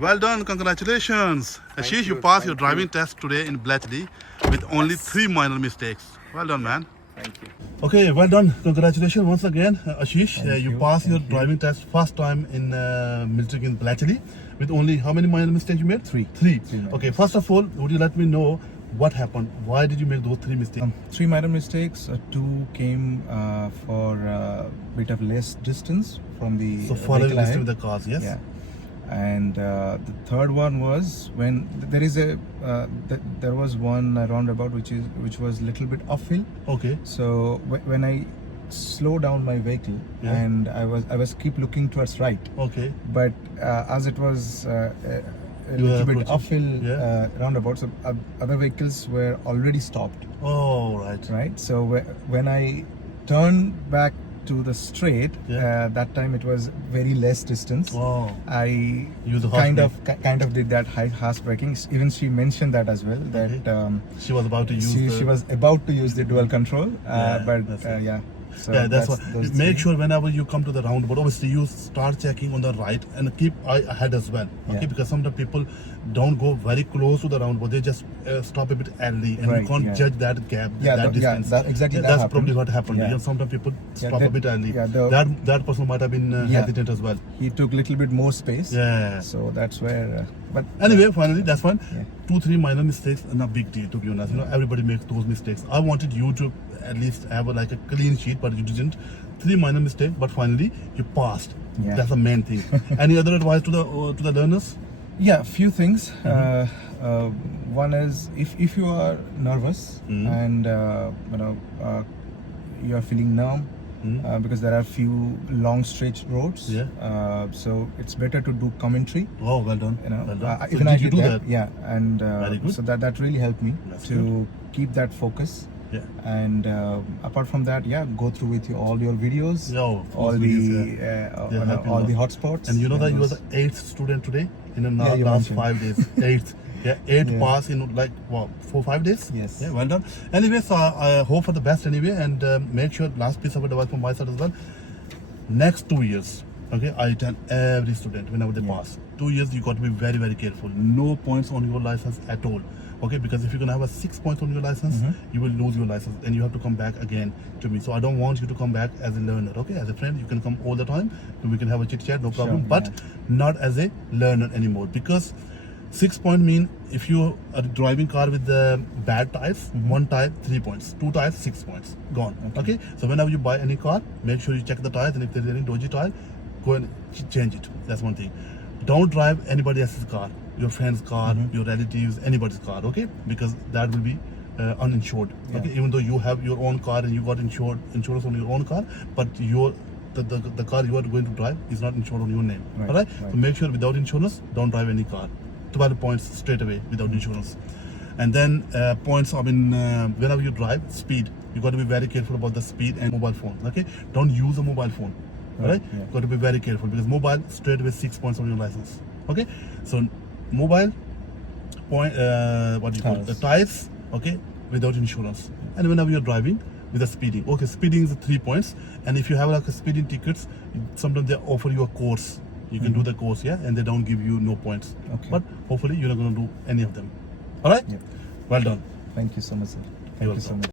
Well done, congratulations. Ashish, you passed your driving test today in Bletchley with only 3 minor mistakes. Well done, man. Thank you. Okay, well done. Congratulations once again, Ashish. You you. passed your Thank you. driving test first time in Milton in Bletchley with only how many minor mistakes you made? Three. Three. minor Okay, first of all, would you let me know what happened? Why did you make those 3 mistakes? 3 minor mistakes. 2 came for a bit of less distance from the So following vehicle this ahead. with the cars, yes? Yeah. And the third one was when there is a there was one roundabout which was little bit uphill. Okay. So when I slow down my vehicle Yeah. and I was keep looking towards right, Okay. but as it was a You were little bit approaching. uphill Yeah. roundabout, so other vehicles were already stopped. Oh, right. Right. So when I turned back to the straight, Yeah. that time it was very less distance. Wow. I Use the horse kind of did that high harsh braking. Even she mentioned that as well. That Okay. She was about to use she was about to use the dual control, Yeah, but that's it. yeah. So yeah, that's what. those Make three. sure whenever you come to the roundabout, obviously you start checking on the right and keep eye ahead as well. Okay, Yeah. because sometimes people don't go very close to the roundabout; they just stop a bit early, and Right, you can't yeah. judge that gap, Yeah, that distance. exactly. That's happened. probably what happened. Yeah. You know, sometimes people stop a that- bit early. yeah, that person might have been Yeah. hesitant as well. He took little bit more space. Yeah. So that's where. But Anyway, finally, that's fine. Yeah. 2-3 minor mistakes, not big deal to be honest. You know, everybody makes those mistakes. I wanted you to at least have like a clean sheet, but you didn't. 3 minor mistakes, but finally you passed. Yeah. That's the main thing. Any other advice to the learners? yeah, few things. One is if you are nervous and you are feeling numb. Because there are few long stretch roads, Yeah. so it's better to do commentary. Oh, well done. You know, well done. So even did I you did do that. Yeah, and Very good. so that really helped me That's to keep that focus. Yeah. And apart from that, yeah, go through with all your videos, Yeah, all those the videos, They're helping all a the lot. hotspots. And you know that you were those- the 8th student today in the Yeah, you last mentioned. 5 days. 8th. Yeah, 8 Yeah. pass in like what, 4-5 days? Yes. Yeah, well done. Anyway, so I hope for the best anyway, and make sure, last piece of advice from my side as well. Next 2 years, okay, I tell every student whenever they pass, 2 years you got to be very, very careful. No points on your license at all. Okay, because if you're gonna have a 6 points on your license, you will lose your license and you have to come back again to me. So I don't want you to come back as a learner. Okay, as a friend, you can come all the time. We can have a chit chat, no problem. Sure, but yeah. not as a learner anymore, because 6 point mean if you are driving car with the bad tires, 1 tire 3 points, 2 tires 6 points, gone. Okay. So whenever you buy any car, make sure you check the tires, and if there is any dodgy tire, go and change it. That's one thing. Don't drive anybody else's car, your friend's car, your relatives, anybody's car. Okay, because that will be uninsured. Yeah. Okay, even though you have your own car and you got insurance on your own car, but the car you are going to drive is not insured on your name. Right, All right. right. So make sure without insurance, don't drive any car. 12 points straight away without insurance. And then points, I mean, whenever you drive, speed. You got to be very careful about the speed and mobile phone. Okay, don't use a mobile phone. All right, yeah. got to be very careful because mobile straight away 6 points on your license. Okay, so mobile point, what do you call it? The tires. Okay, without insurance. And whenever you're driving with the speeding, okay, speeding is 3 points. And if you have like a speeding tickets, sometimes they offer you a course. You can do the course, yeah, and they don't give you no points. Okay. But hopefully you're not going to do any of them. All right. Yeah. Well done. Thank you so much, sir. You're Thank you so welcome. much.